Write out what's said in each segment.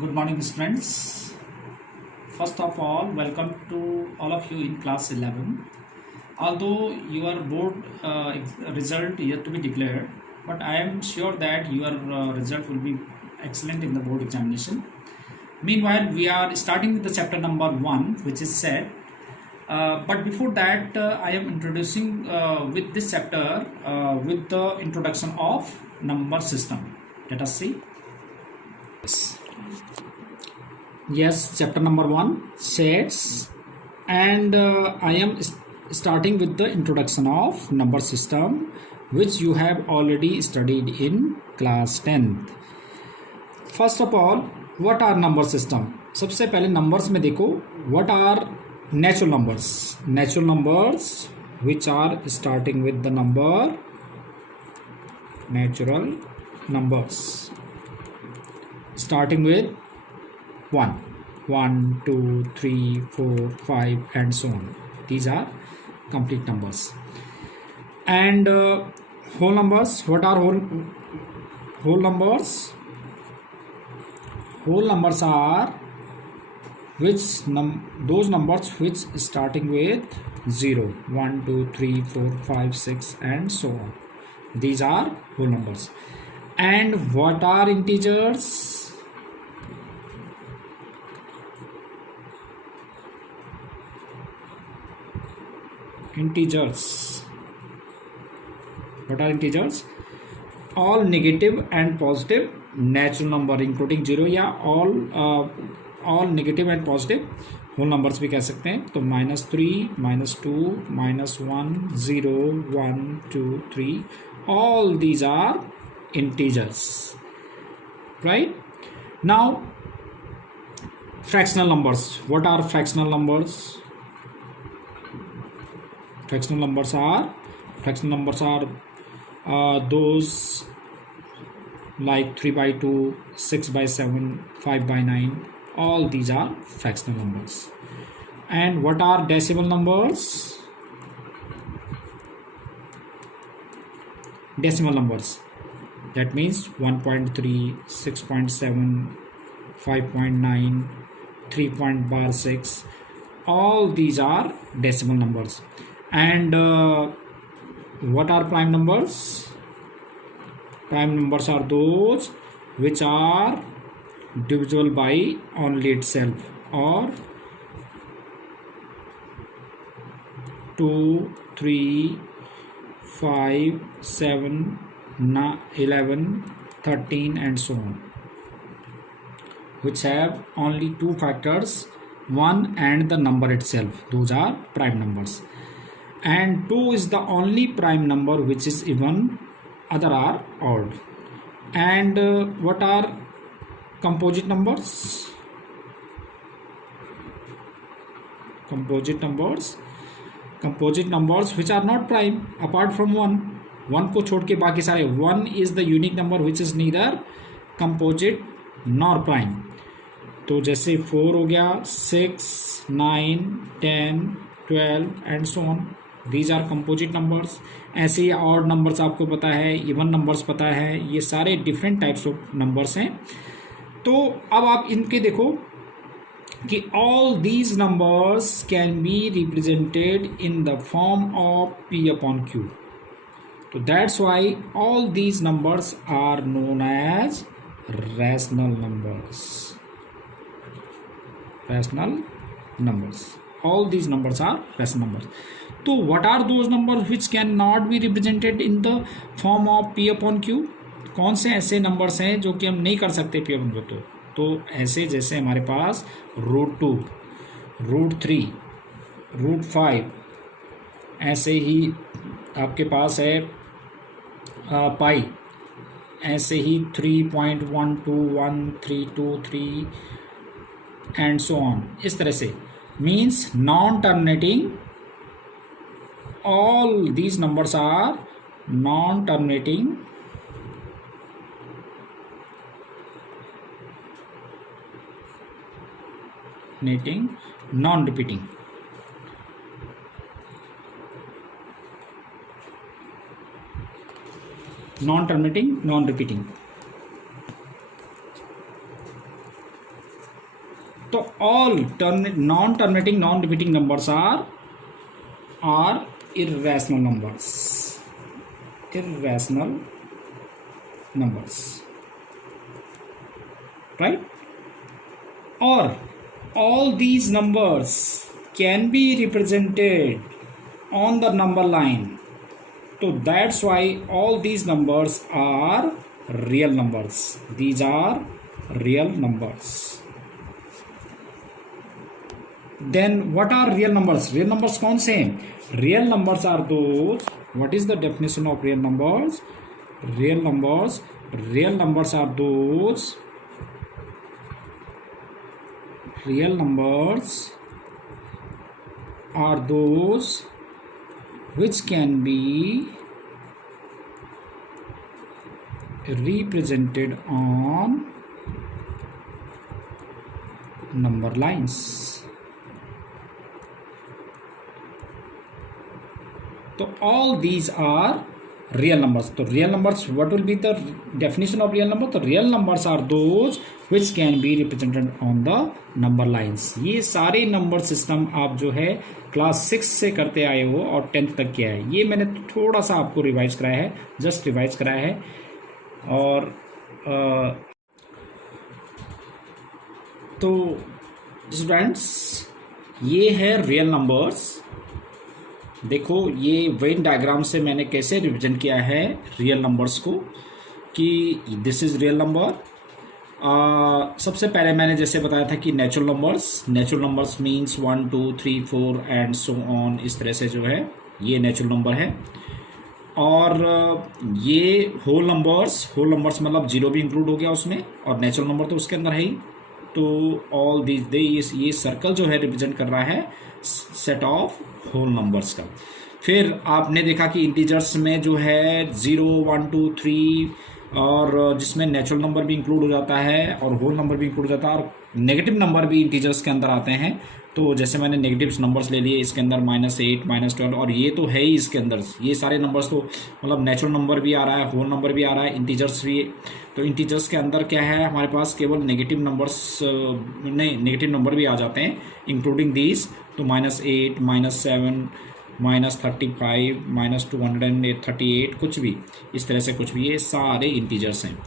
Good morning, students. First of all, welcome to all of you in class 11. Although your board result yet to be declared, but I am sure that your result will be excellent in the board examination. Meanwhile, we are starting with the chapter number 1, which is set. But before that, I am introducing with this chapter with the introduction of number system. Let us see. Yes, chapter number 1, sets, and I am starting with the introduction of number system, which you have already studied in class 10th. First of all, what are number system? सबसे पहले numbers में देखो, what are natural numbers? Natural numbers which are starting with the number natural numbers, starting with 1, 2, 3, 4, 5 and so on. These are complete numbers. And whole numbers, what are whole numbers? Whole numbers are those numbers which starting with 0, 1, 2, 3, 4, 5, 6 and so on. These are whole numbers. And what are integers? Integers. What are integers? All negative and positive natural number including 0 या all negative and positive whole numbers भी कह सकते हैं. तो -3, -2, -1, 0, 1, 2, 3, all these are integers, right? Now fractional numbers. What are fractional numbers? Fractional numbers are those like 3/2, 6/7, 5/9. All these are fractional numbers. And what are decimal numbers? Decimal numbers, that means 1.3, 6.7, 5.9, 3.6. All these are decimal numbers. And what are prime numbers? Prime numbers are those which are divisible by only itself, or 2, 3, 5, 7, 11, 13 and so on, which have only two factors, 1 and the number itself. Those are prime numbers. And 2 is the only prime number which is even, other are odd. And what are composite numbers? Composite numbers which are not prime apart from 1 को छोड़ के बाकी सारे. 1 is the unique number which is neither composite nor prime. तो जैसे 4 हो गया, 6, 9, 10, 12 and so on. These are composite numbers. ऐसे ही odd numbers आपको पता है, even numbers पता है, ये सारे different types of numbers हैं. तो अब आप इनके देखो कि all these numbers can be represented in the form of P upon Q. So that's why all these numbers are known as rational numbers. Rational numbers. All these numbers are rational numbers. So what are those numbers which cannot be represented in the form of P upon Q? कौन से ऐसे numbers हैं जो कि हम नहीं कर सकते P upon Q? तो ऐसे जैसे हमारे पास √2, √3, √5, ऐसे ही आपके पास है पाई, ऐसे ही 3.1213323 एंड सो ऑन. इस तरह से means non terminating. all these numbers are non-terminating non-repeating. Non-terminating, non-repeating. तो all non terminating non repeating numbers are irrational numbers, right? Or all these numbers can be represented on the number line. So that's why all these numbers are real numbers. These are real numbers. Then what are real numbers? Real numbers कौन से हैं? Real numbers are those. What is the definition of real numbers? Real numbers are those. Real numbers are those which can be represented on number lines. So all these are real numbers. So real numbers, what will be the definition of real number? तो real numbers are those which can be represented on the number lines. ये सारे number system आप जो है class 6 से करते आए हो और 10th तक किया है. ये मैंने थोड़ा सा आपको रिवाइज कराया है, जस्ट रिवाइज कराया है. और तो स्टूडेंट्स ये है रियल नंबर्स. देखो ये वेन डायग्राम से मैंने कैसे रिप्रेजेंट किया है रियल नंबर्स को कि दिस इज़ रियल नंबर. सबसे पहले मैंने जैसे बताया था कि natural numbers means 1 2 3 4 and so on. इस तरह से जो है ये नेचुरल नंबर है. और ये होल नंबर्स मतलब जीरो भी इंक्लूड हो गया उसमें, और नेचुरल नंबर तो उसके अंदर है ही. तो ऑल दिस दे ये सर्कल जो है रिप्रेजेंट कर रहा है सेट ऑफ होल नंबर्स का. फिर आपने देखा कि इंटीजर्स में जो है 0 1 2 3 और जिसमें नेचुरल नंबर भी इंक्लूड हो जाता है और होल नंबर भी इंक्लूड हो जाता है, और नेगेटिव नंबर भी इंटीजर्स के अंदर आते हैं. तो जैसे मैंने नेगेटिव नंबर्स ले लिए इसके अंदर -8 -12, और ये तो है ही इसके अंदर. ये सारे नंबर्स तो मतलब नेचुरल नंबर भी आ रहा है, होल नंबर भी आ रहा है, इंटीजर्स भी. तो इंटीजर्स के अंदर क्या है हमारे पास केवल नेगेटिव नंबर भी आ जाते हैं इंक्लूडिंग दीज. तो -8 -7 -35 -238 कुछ भी इस तरह से कुछ भी, ये सारे इंटीजर्स हैं.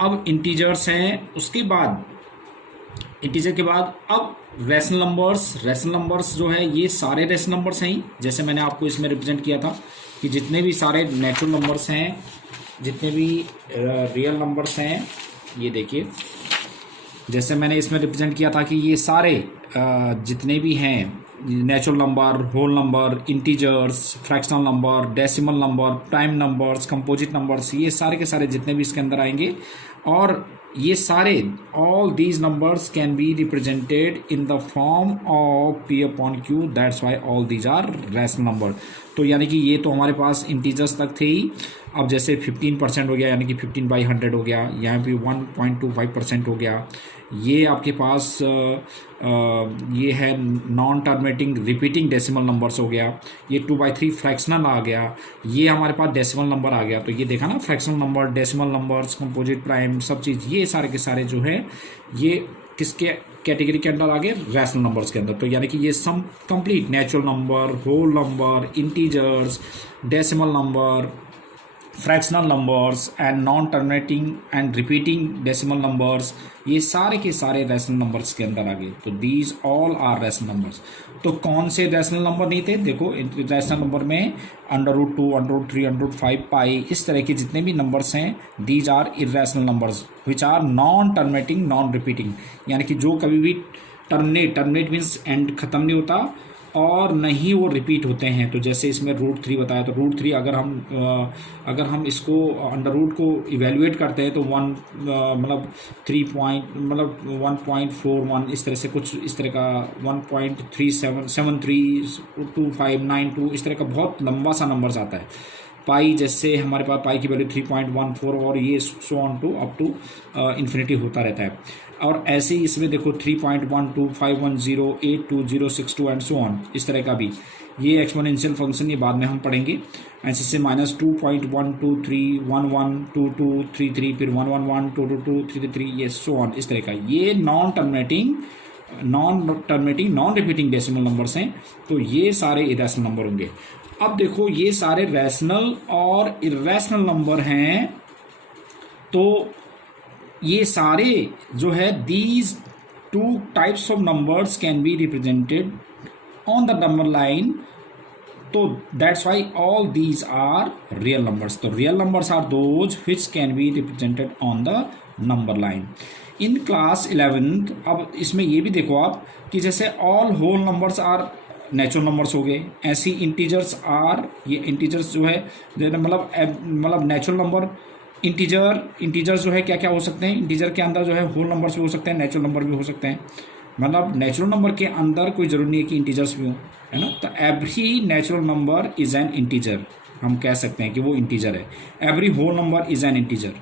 अब इंटीजर्स हैं, उसके बाद इंटीजर के बाद अब रैशनल नंबर्स जो है ये सारे रैशनल नंबर्स हैं. जैसे मैंने आपको इसमें रिप्रेजेंट किया था कि जितने भी सारे नेचुरल नंबर्स हैं, जितने भी रियल नंबर्स हैं, ये देखिए जैसे मैंने इसमें रिप्रेजेंट किया था कि ये सारे जितने भी हैं natural number, whole number, integers, fractional number, decimal number, prime numbers, composite numbers, ये सारे के सारे जितने भी इसके अंदर आएंगे. और ये सारे all these numbers can be represented in the form of P/Q. That's why all these are rational number. तो यानी कि ये तो हमारे पास इंटीजर्स तक थे ही. अब जैसे 15% हो गया यानी कि 15/100 हो गया, यहाँ पे 1.25% हो गया. ये आपके पास ये है non terminating repeating decimal numbers हो गया. ये 2/3 फ्रैक्शनल आ गया. ये हमारे पास डेसिमल नंबर आ गया. तो ये देखा ना, fractional number, decimal numbers, composite, prime, सब चीज़ ये सारे के सारे जो है ये किसके कैटेगरी के अंदर आ गए? रैशनल नंबर्स के अंदर. तो यानी कि ये sum complete natural number, whole number, integers, decimal number, fractional numbers and non terminating and repeating decimal numbers, ये सारे के सारे रैशनल नंबर्स के अंदर आ गए. तो these all are rational numbers. तो कौन से रैशनल नंबर नहीं थे? देखो रैशनल नंबर में √2, √3, √5, पाई, इस तरह के जितने भी नंबर्स हैं these are irrational numbers which are non terminating non repeating. यानी कि जो कभी भी टर्मिनेट मीन्स एंड ख़त्म नहीं होता और नहीं वो रिपीट होते हैं. तो जैसे इसमें √3 बताया, तो √3 अगर हम इसको अंडर रूट को इवेल्युएट करते हैं तो 1.41 इस तरह से कुछ, इस तरह का 1.37732592 इस तरह का बहुत लंबा सा नंबर्स आता है. पाई जैसे हमारे पास पाई की वैल्यू 3.14 और ये so on to up to infinity होता रहता है. और ऐसे ही इसमें देखो 3.125108206 एंड सो ऑन, इस तरह का भी ये एक्सपोनेंशियल फंक्शन, ये बाद में हम पढ़ेंगे. ऐसे से -2.123112233, फिर 111222333, ये सो ऑन, इस तरह का. ये non terminating non terminating non repeating decimal numbers हैं, तो ये सारे इरेशनल नंबर होंगे। अब देखो ये सारे रैशनल और इरेशनल नंबर हैं, तो ये सारे जो है these two types of numbers can be represented on the number line, तो that's why all these are real numbers. तो real numbers are those which can be represented on the number line in class 11th। अब इसमें ये भी देखो आप कि जैसे all whole numbers are natural numbers हो गए, ऐसी इंटीजर्स आर, ये इंटीजर्स जो है मतलब नेचुरल नंबर, इंटीजर्स जो है क्या क्या हो सकते हैं, इंटीजर के अंदर जो है होल नंबर्स भी हो सकते हैं, नेचुरल नंबर भी हो सकते हैं। मतलब नेचुरल नंबर के अंदर कोई ज़रूरी नहीं है कि इंटीजर्स भी हो, है ना। तो every natural number is an integer, हम कह सकते हैं कि वो इंटीजर है। Every whole number is an integer,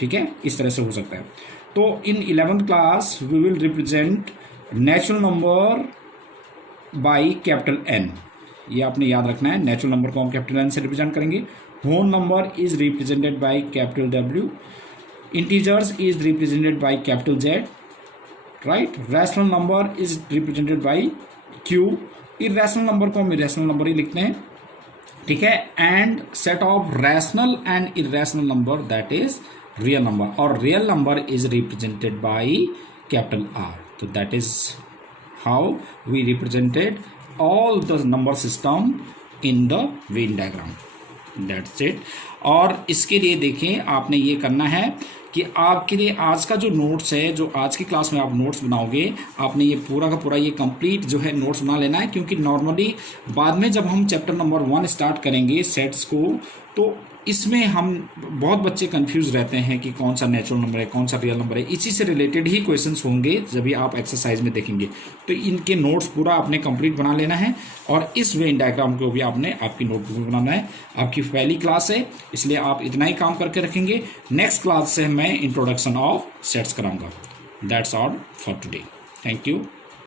ठीक है, इस तरह से हो सकता है। तो in 11th class we will represent natural number by capital N, ये आपने याद रखना है। नेचुरल नंबर को हम कैपिटल एन से रिप्रेजेंट करेंगे। Whole number is represented by capital W, integers is represented by capital Z, right. Rational number is represented by Q, irrational number को हम इरेशनल नंबर ही लिखते हैं, ठीक है। And set of rational and irrational number that is real number, और real number is represented by capital R. तो that is how we represented all the number system in the Venn diagram, that's it। और इसके लिए देखें आपने ये करना है कि आपके लिए आज का जो नोट्स है, जो आज की क्लास में आप नोट्स बनाओगे, आपने ये पूरा का पूरा ये कंप्लीट जो है नोट्स बना लेना है, क्योंकि नॉर्मली बाद में जब हम चैप्टर नंबर 1 स्टार्ट करेंगे सेट्स को, तो इसमें हम बहुत बच्चे कंफ्यूज रहते हैं कि कौन सा नेचुरल नंबर है, कौन सा रियल नंबर है। इसी से रिलेटेड ही क्वेश्चंस होंगे जब भी आप एक्सरसाइज में देखेंगे। तो इनके नोट्स पूरा आपने कंप्लीट बना लेना है, और इस वेन डायग्राम को भी आपने आपकी नोटबुक में बनाना है। आपकी पहली क्लास है, इसलिए आप इतना ही काम करके रखेंगे। नेक्स्ट क्लास से मैं इंट्रोडक्शन ऑफ सेट्स कराऊंगा। That's all for today, thank you.